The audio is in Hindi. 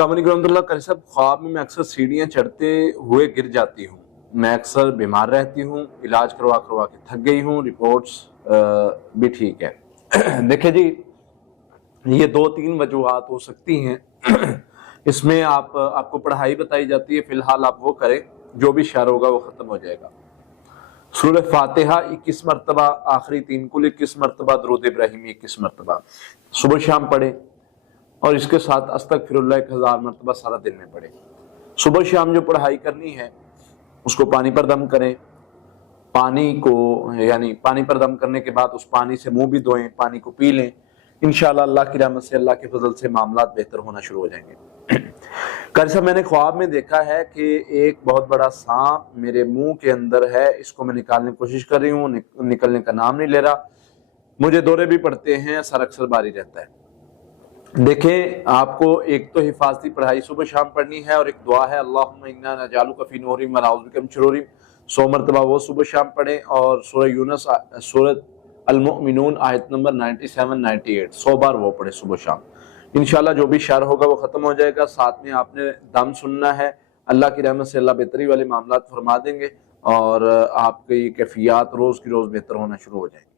अस्सलाम वालेकुम रहमतुल्लाह। कल साहब ख्वाब में मैं अक्सर सीढ़ियाँ चढ़ते हुए गिर जाती हूँ। मैं अक्सर बीमार रहती हूँ, इलाज करवा करवा के थक गई हूँ, रिपोर्ट्स भी ठीक है। देखिए जी, ये 2-3 वजूहात हो सकती हैं। इसमें आपको पढ़ाई बताई जाती है, फिलहाल आप वो करें, जो भी शर होगा वो खत्म हो जाएगा। सूरह फातिहा 21 मरतबा, आखिरी 3 कुल 21 मरतबा, दुरूद इब्राहिमी 21 मरतबा सुबह शाम पढ़े और इसके साथ अस्तगफिरुल्लाह 1000 मरतबा सारा दिन में पढ़े। सुबह शाम जो पढ़ाई करनी है उसको पानी पर दम करें। पानी को यानी पानी पर दम करने के बाद उस पानी से मुंह भी धोएं, पानी को पी लें। इंशाअल्लाह अल्लाह की रहमत से, अल्लाह के फजल से मामलात बेहतर होना शुरू हो जाएंगे। कल से मैंने ख्वाब में देखा है कि एक बहुत बड़ा सांप मेरे मुंह के अंदर है। इसको मैं निकालने की कोशिश कर रही हूँ, निकलने का नाम नहीं ले रहा। मुझे दौरे भी पड़ते हैं, सर अक्सर भारी रहता है। देखें, आपको एक तो हिफाजती पढ़ाई सुबह शाम पढ़नी है और एक दुआ है, अल्लाहुम्मा इन्ना नजालुका फी नूरिम व नऊज़ु बिका मिन शुरूरिम। 100 मरतबा वो सुबह शाम पढ़ें और सूरह यूनुस, सूरह अल-मुमिनून आयत नंबर 97-98 100 बार वो पढ़े सुबह शाम। इंशाल्लाह जो भी शर होगा वो खत्म हो जाएगा। साथ में आपने दम सुनना है। अल्लाह की रहमत से अल्लाह बेहतरी वाले मामलात फरमा देंगे और आपकी कैफियत रोज की रोज बेहतर होना शुरू हो जाएंगे।